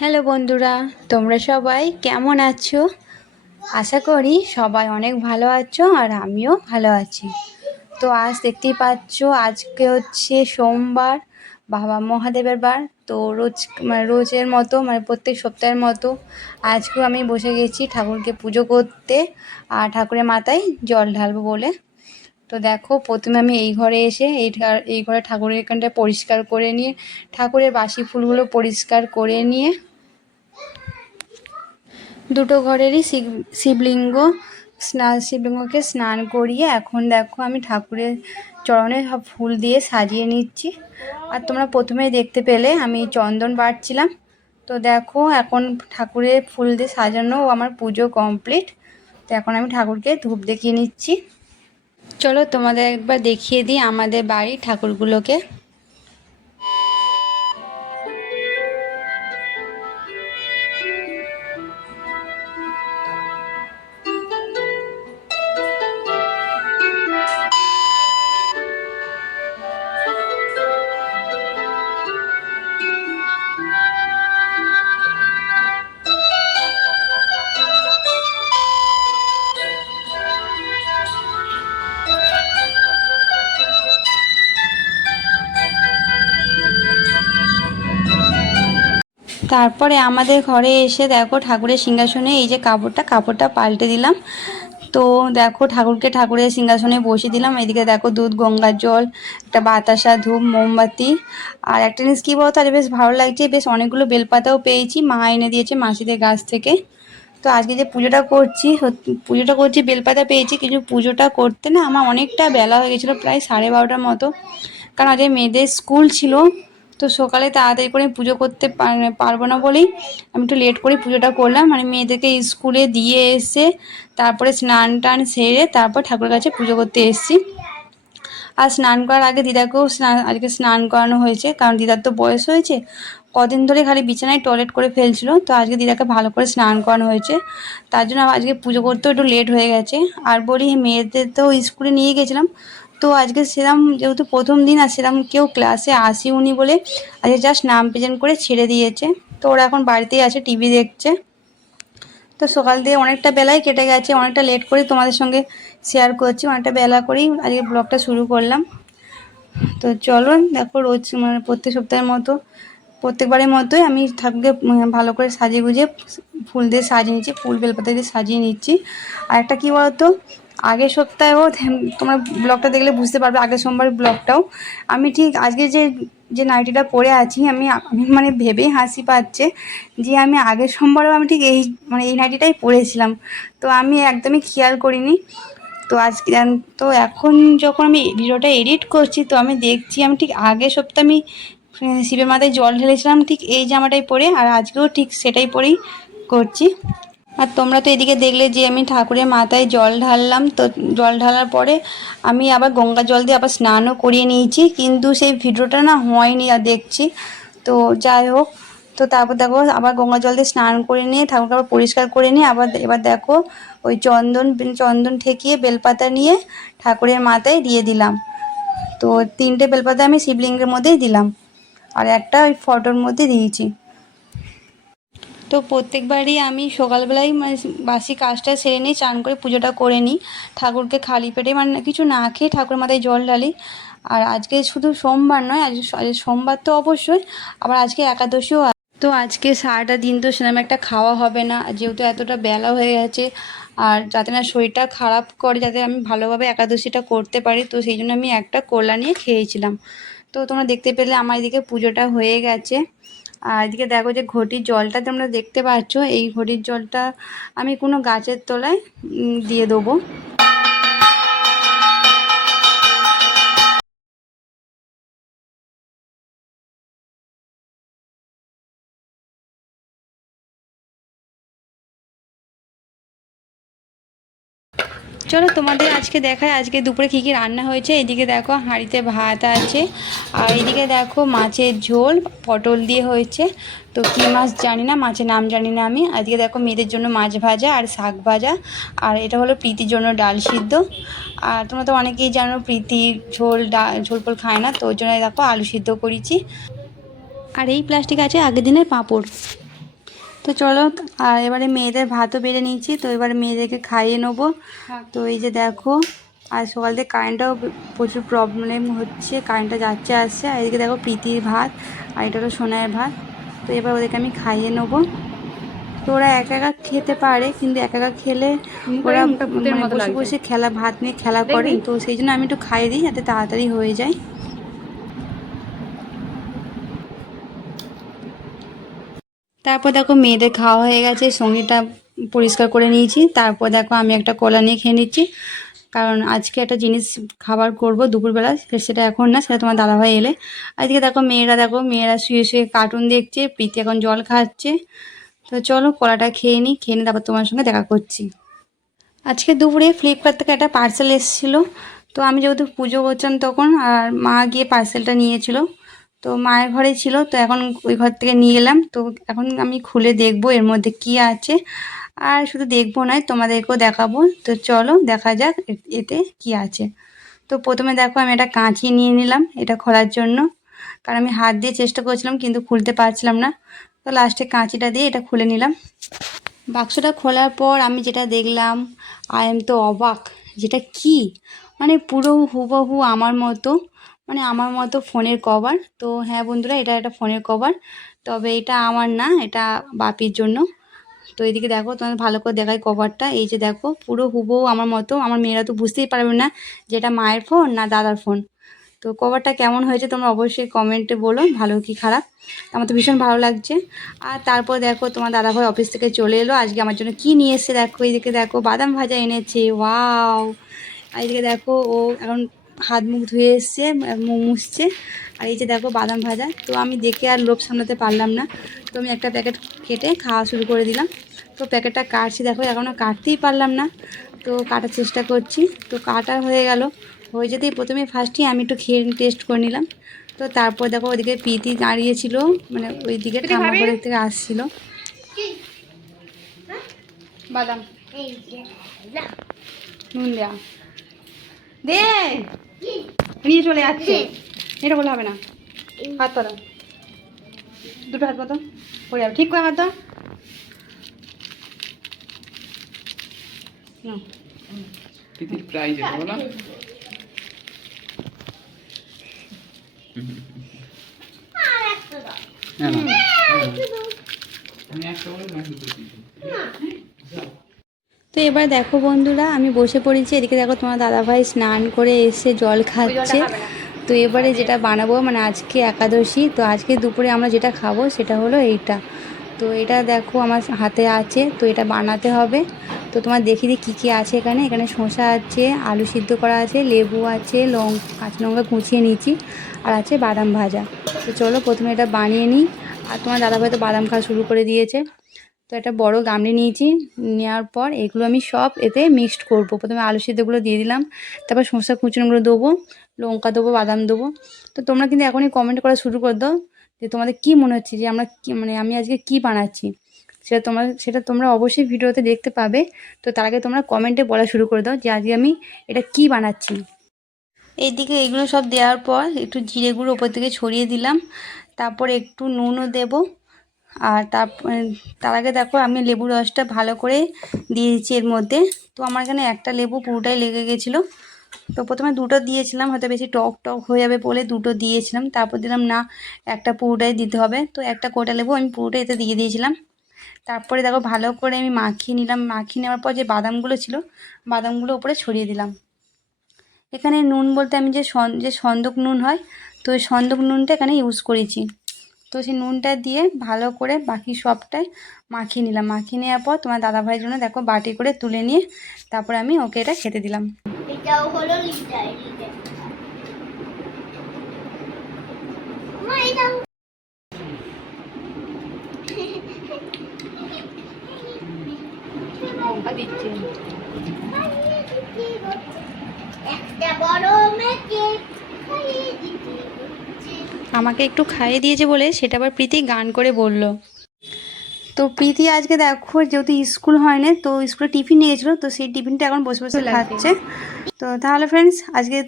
Hello বন্ধুরা, তোমরা সবাই কেমন আছো? আশা করি সবাই অনেক ভালো আছো আর আমিও ভালো আছি। তো আজ দেখতেই পাচ্ছ, আজকে হচ্ছে সোমবার, বাবা মহাদেবের বার। তো রোজ মানে রোজের মতো মানে প্রত্যেক সপ্তাহের মতো আজকেও আমি বসে গেছি ঠাকুরকে পুজো করতে, আর ঠাকুরের মাথায় জল ঢালবো বলে। তো দেখো, প্রথমে আমি এই ঘরে এসে এই এই ঘরে ঠাকুরের এখানটা পরিষ্কার করে নিয়ে, ঠাকুরের বাসি ফুলগুলো পরিষ্কার করে নিয়ে, দুটো ঘরেরই শিব- শিবলিঙ্গ স্নান শিবলিঙ্গকে স্নান করিয়ে এখন দেখো আমি ঠাকুরের চরণে সব ফুল দিয়ে সাজিয়ে নিচ্ছি। আর তোমরা প্রথমেই দেখতে পেলে আমি চন্দন বাড়ছিলাম তো দেখো, এখন ঠাকুরের ফুল দিয়ে সাজানো আমার পুজো কমপ্লিট। তো এখন আমি ঠাকুরকে ধূপ দেখিয়ে নিচ্ছি। চলো তোমাদের একবার দেখিয়ে দিই আমাদের বাড়ির ঠাকুরগুলোকে। তারপরে আমাদের ঘরে এসে দেখো ঠাকুরের সিংহাসনে এই যে কাপড়টা কাপড়টা পাল্টে দিলাম। তো দেখো ঠাকুরকে ঠাকুরের সিংহাসনে বসিয়ে দিলাম। এদিকে দেখো দুধ, গঙ্গার জল, একটা বাতাসা, ধূপ, মোমবাতি। আর একটা জিনিস কী বলতো আজ বেশ ভালো লাগছে, বেশ অনেকগুলো বেলপাতাও পেয়েছি। মা এনে দিয়েছে মাসিদের গাছ থেকে। তো আজকে যে পুজোটা করছি পুজোটা করছি, বেলপাতা পেয়েছি, কিন্তু পুজোটা করতে না আমার অনেকটা বেলা হয়ে গেছিল, প্রায় সাড়ে বারোটার মতো। কারণ আজকে মেয়েদের স্কুল ছিল তো সকালে তাড়াতাড়ি করে পুজো করতে পার- পারব না বলেই আমি একটু লেট করে পুজোটা করলাম। মানে মেয়েদেরকে স্কুলে দিয়ে এসে তারপরে স্নান টান সেরে তারপর ঠাকুরের কাছে পুজো করতে এসেছি। আর স্নান করার আগে দিদাকেও স্নান আজকে স্নান করানো হয়েছে, কারণ দিদার তো বয়স হয়েছে। কদিন ধরে খালি বিছানায় টয়লেট করে ফেলছিল, তো আজকে দিদাকে ভালো করে স্নান করানো হয়েছে। তার জন্য আজকে পুজো করতেও একটু লেট হয়ে গেছে। আর বলি, মেয়েদের তো স্কুলে নিয়ে গেছিলাম তো আজকে সেরম যেহেতু প্রথম দিন, আর সেরম কেউ ক্লাসে আসিওনি বলে আজকে জাস্ট নাম প্রেজেন্ট করে ছেড়ে দিয়েছে। তো ওরা এখন বাড়িতেই আছে টিভি দেখছে। তো সকাল দিয়ে অনেকটা বেলায় কেটে গেছে, অনেকটা লেট করে তোমাদের সঙ্গে শেয়ার করছি, অনেকটা বেলা করেই আজকে ব্লগটা শুরু করলাম। তো চলো দেখো রোজ মানে প্রত্যেক সপ্তাহের মতো, প্রত্যেকবারের মতোই আমি ঠাকুরকে ভালো করে সাজিয়ে গুজিয়ে ফুল দিয়ে সাজিয়ে নিচ্ছি, ফুল বেলপাতা দিয়ে সাজিয়ে নিচ্ছি। আর একটা কী বলতো আগের সপ্তাহেও তোমরা ব্লগটা দেখলে বুঝতে পারবে, আগের সোমবার ব্লগটাও। আমি ঠিক আজকে যে যে নাইটিটা পরে আছি, আমি আমি মানে ভেবেই হাসি পাচ্ছে যে আমি আগের সোমবারও আমি ঠিক এই মানে এই নাইটিটাই পরেছিলাম। তো আমি একদমই খেয়াল করিনি। তো আজকে তো এখন যখন আমি ভিডিওটা এডিট করছি, তো আমি দেখছি আমি ঠিক আগের সপ্তাহে আমি শিবের মাথায় জল ঢেলেছিলাম ঠিক এই জামাটাই পরে, আর আজকেও ঠিক সেটাই পরেই করছি। আর তোমরা তো এদিকে দেখলে যে আমি ঠাকুরের মাথায় জল ঢাললাম, তো জল ঢালার পরে আমি আবার গঙ্গা জল দিয়ে আবার স্নানও করিয়ে নিয়েছি, কিন্তু সেই ভিডিওটা না হয়নি আর দেখছি। তো যাই হোক, তো তারপর দেখো আবার গঙ্গা জল দিয়ে স্নান করে নিয়ে, ঠাকুরকে আবার পরিষ্কার করে নিয়ে আবার এবার দেখো ওই চন্দন চন্দন ঠেকিয়ে বেলপাতা নিয়ে ঠাকুরের মাথায় দিয়ে দিলাম। তো তিনটে বেলপাতা আমি শিবলিঙ্গের মধ্যেই দিলাম, আর একটা ওই ফটোর মধ্যে দিয়েছি। তো প্রত্যেকবারই আমি সকালবেলায় মানে বাসি কাজটা সেরে নিই চান করে পুজোটা করে নিই। ঠাকুরকে খালি পেটে মানে কিছু না খেয়ে ঠাকুরের মাথায় জল ঢালি। আর আজকে শুধু সোমবার নয়, আজ আজ সোমবার তো অবশ্যই, আবার আজকে একাদশীও তো আজকে সারাটা দিন তো সেরকম একটা খাওয়া হবে না যেহেতু এতটা বেলা হয়ে গেছে, আর যাতে না শরীরটা খারাপ করে, যাতে আমি ভালোভাবে একাদশীটা করতে পারি, তো সেই জন্য আমি একটা কোলা নিয়ে খেয়েছিলাম। তো তোমরা দেখতে পেলে আমার এদিকে পুজোটা হয়ে গেছে। আর এদিকে দেখো যে ঘটির জলটা তোমরা দেখতে পাচ্ছ, এই ঘটির জলটা আমি কোনো গাছের তলায় দিয়ে দেবো। চলো তোমাদের আজকে দেখায় আজকে দুপুরে কী কী রান্না হয়েছে। এদিকে দেখো হাঁড়িতে ভাত আছে, আর এদিকে দেখো মাছের ঝোল, পটল দিয়ে হয়েছে। তো কী মাছ জানি না, মাছের নাম জানি না আমি। আজকে দেখো মেয়েদের জন্য মাছ ভাজা আর শাক ভাজা, আর এটা হলো প্রীতির জন্য ডাল সিদ্ধ। আর তোমরা তো অনেকেই জানো প্রীতি ঝোল ডাল ঝোল ফোল খায় না, তো ওই জন্য দেখো আলু সিদ্ধ করেছি। আর এই প্লাস্টিক আছে আগের দিনের পাঁপড়। তো চলো আর এবারে মেয়েদের ভাতও বেড়ে নিয়েছি তো এবারে মেয়েদেরকে খাইয়ে নেব। তো এই যে দেখো আর সকাল থেকে কারেন্টটাও প্রচুর প্রবলেম হচ্ছে কারেন্টটা যাচ্ছে আসছে আর এদিকে দেখো প্রীতির ভাত আর এটা হলো সোনায়ের ভাত। তো এবার ওদেরকে আমি খাইয়ে নেব। তো ওরা একা একা খেতে পারে কিন্তু একা একা খেলে ওরা মানে বসে বসে খেলা ভাত নিয়ে খেলা করে। তো সেই জন্য আমি একটু খাইয়ে দিই যাতে তাড়াতাড়ি হয়ে যায়। তারপর দেখো মেয়েদের খাওয়া হয়ে গেছে, সঙ্গীটা পরিষ্কার করে নিয়েছি। তারপর দেখো আমি একটা কলা নিয়ে খেয়ে নিচ্ছি। কারণ আজকে একটা জিনিস খাবার করব দুপুরবেলা সেটা এখন না, সেটা তোমার দাদাভাই এলে। আজকে দেখো মেয়েরা দেখো মেয়েরা শুয়ে শুয়ে কার্টুন দেখছে, প্রীতি এখন জল খাচ্ছে। তো চলো কলাটা খেয়ে নিই খেয়ে নিয়ে তারপর তোমার সঙ্গে দেখা করছি। আজকে দুপুরে ফ্লিপকার্ট থেকে একটা পার্সেল এসেছিল। তো আমি যেহেতু পুজো করছিলাম তখন, আর মা গিয়ে পার্সেলটা নিয়েছিল। তো মায়ের ঘরে ছিল, তো এখন ওই ঘর থেকে নিয়ে এলাম। তো এখন আমি খুলে দেখব এর মধ্যে কি আছে। আর শুধু দেখব নয়, তোমাদেরকেও দেখাবো। তো চলো, দেখা যাক এতে কি আছে। তো প্রথমে দেখো আমি এটা কাঁচি নিয়ে নিলাম, এটা খোলার জন্য। কারণ আমি হাত দিয়ে চেষ্টা করছিলাম, কিন্তু খুলতে পারছিলাম না। তো লাস্টে কাঁচিটা দিয়ে এটা খুলে নিলাম। বাক্সটা খোলার পর আমি যেটা দেখলাম আই এম তো অবাক। যেটা কি? মানে পুরো হুবহু আমার মতো। মানে আমার মতো ফোনের কভার। তো হ্যাঁ বন্ধুরা, এটা একটা ফোনের কভার। তবে এটা আমার না, এটা বাপির জন্য। তো এদিকে দেখো, তোমাদের ভালো করে দেখায় কভারটা। এই যে দেখো, পুরো হুবহু আমার মতো। আমার মেয়েরা তো বুঝতেই পারবে না যে এটা মায়ের ফোন না দাদার ফোন। তো কভারটা কেমন হয়েছে তোমরা অবশ্যই কমেন্টে বলো, ভালো কি খারাপ। আমার তো ভীষণ ভালো লাগছে। আর তারপর দেখো, তোমার দাদাভাই অফিস থেকে চলে এলো। আজকে আমার জন্য কি নিয়ে এসছে দেখো এইদিকে দেখো, বাদাম ভাজা এনেছে, ওয়াও। আর এইদিকে দেখো, ও এখন হাত মুখ ধুয়ে এসছে মুখ মুছছে। আর এই যে দেখো বাদাম ভাজা তো আমি দেখে আর লোভ সামলাতে পারলাম না। তো আমি একটা প্যাকেট কেটে খাওয়া শুরু করে দিলাম। তো প্যাকেটটা কাটছি দেখো এখনও কাটতেই পারলাম না। তো কাটার চেষ্টা করছি। তো কাটা হয়ে গেল। হয়ে যেতেই প্রথমে ফার্স্টেই আমি একটু খেয়ে টেস্ট করে নিলাম। তো তারপর দেখো ওইদিকে প্রীতি দাঁড়িয়েছিল মানে ওইদিকে ঠাম্মা করে থেকে আসছিল। বাদাম। নুন দেয়া। দে। নিয়ে চলে যাচ্ছে। এটা বলে হবে না। হাত পাতো দুটো হাত পাতো পড়ে যাবে। ঠিক করে হাত দাও। নাও। প্রাইজ বলো না? না আমি একটা বলে না। তো এবার দেখো বন্ধুরা, আমি বসে পড়েছি। এদিকে দেখো তোমার দাদাভাই স্নান করে এসে জল খাচ্ছে। তো এবারে যেটা বানাবো মানে আজকে একাদশী, তো আজকে দুপুরে আমরা যেটা খাব সেটা হলো এইটা। তো এটা দেখো আমার হাতে আছে, তো এটা বানাতে হবে। তো তোমার দেখিয়ে দিই কী কী আছে এখানে। এখানে শসা আছে, আলু সিদ্ধ করা আছে, লেবু আছে, লং, কাঁচা লঙ্কা কুচিয়ে নিয়েছি, আর আছে বাদাম ভাজা। তো চলো প্রথমে এটা বানিয়ে নিই। আর তোমার দাদাভাই তো বাদাম খাওয়া শুরু করে দিয়েছে। তো একটা বড় গামলি নিয়েছি, নেওয়ার পর এগুলো আমি সব এতে মিক্সড করব। প্রথমে আলু সিদ্ধগুলো দিয়ে দিলাম, তারপর শসা কুচনোগুলো দেবো, লঙ্কা দেবো, বাদাম দেবো। তো তোমরা কিন্তু এখনই কমেন্ট করা শুরু করে দাও যে তোমাদের কি মনে হচ্ছে, যে আমরা মানে আমি আজকে কি বানাচ্ছি। সেটা তোমরা সেটা তোমরা অবশ্যই ভিডিওতে দেখতে পাবে। তো তার আগে তোমরা কমেন্টে বলা শুরু করে দাও যে আজকে আমি এটা কি বানাচ্ছি। এইদিকে এগুলো সব দেওয়ার পর একটু জিরে গুঁড়ো ওপর থেকে ছড়িয়ে দিলাম, তারপর একটু নুনও দেবো আর তারপর তার আগে দেখো আমি লেবু রসটা ভালো করে দিয়েছি এর মধ্যে। তো আমার এখানে একটা লেবু পুরোটাই লেগে গেছিল। তো প্রথমে দুটো দিয়েছিলাম, হয়তো বেশি টক টক হয়ে যাবে বলে দুটো দিয়েছিলাম। তারপর দিলাম না, একটা পুরোটাই দিতে হবে। তো একটা কোটা লেবু আমি পুরোটাই এতে দিয়ে দিয়েছিলাম। তারপরে দেখো ভালো করে আমি মাখিয়ে নিলাম। মাখিয়ে নেওয়ার পর যে বাদামগুলো ছিল, বাদামগুলো উপরে ছড়িয়ে দিলাম। এখানে নুন বলতে আমি যে যে সন্দক নুন হয়, তো ওই সন্দক নুনটা এখানে ইউজ করেছি। তো সেই নুনটা দিয়ে ভালো করে বাকি সবটাই মাখিয়ে নিলাম। মাখিয়ে নেওয়ার পর তোমার দাদাভাইয়ের জন্য দেখো বাটি করে তুলে নিয়ে তারপরে আমি ওকে এটা খেতে দিলাম। এটাও হলো একটা বড় মেয়েকে খাইয়ে দিতে হচ্ছে। আমাকে একটু খাইয়ে দিয়েছে বলে সেটা আবার প্রীতি গান করে বলল। তো প্রীতি আজকে দেখো যেহেতু স্কুল হয় না তো স্কুলে টিফিন নিয়ে গেছিল তো সেই টিফিনটা এখন বসে বসে খাচ্ছে। তো তাহলে ফ্রেন্ডস আজকে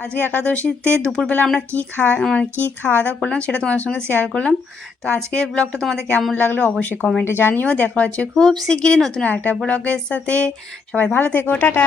আজকে একাদশীতে দুপুরবেলা আমরা কী খা মানে কী খাওয়া দাওয়া করলাম সেটা তোমাদের সঙ্গে শেয়ার করলাম। তো আজকে ব্লগটা তোমাদের কেমন লাগল অবশ্যই কমেন্টে জানিও। দেখা হচ্ছে খুব শিগগিরই নতুন একটা ব্লগের সাথে। সবাই ভালো থেকো টাটা।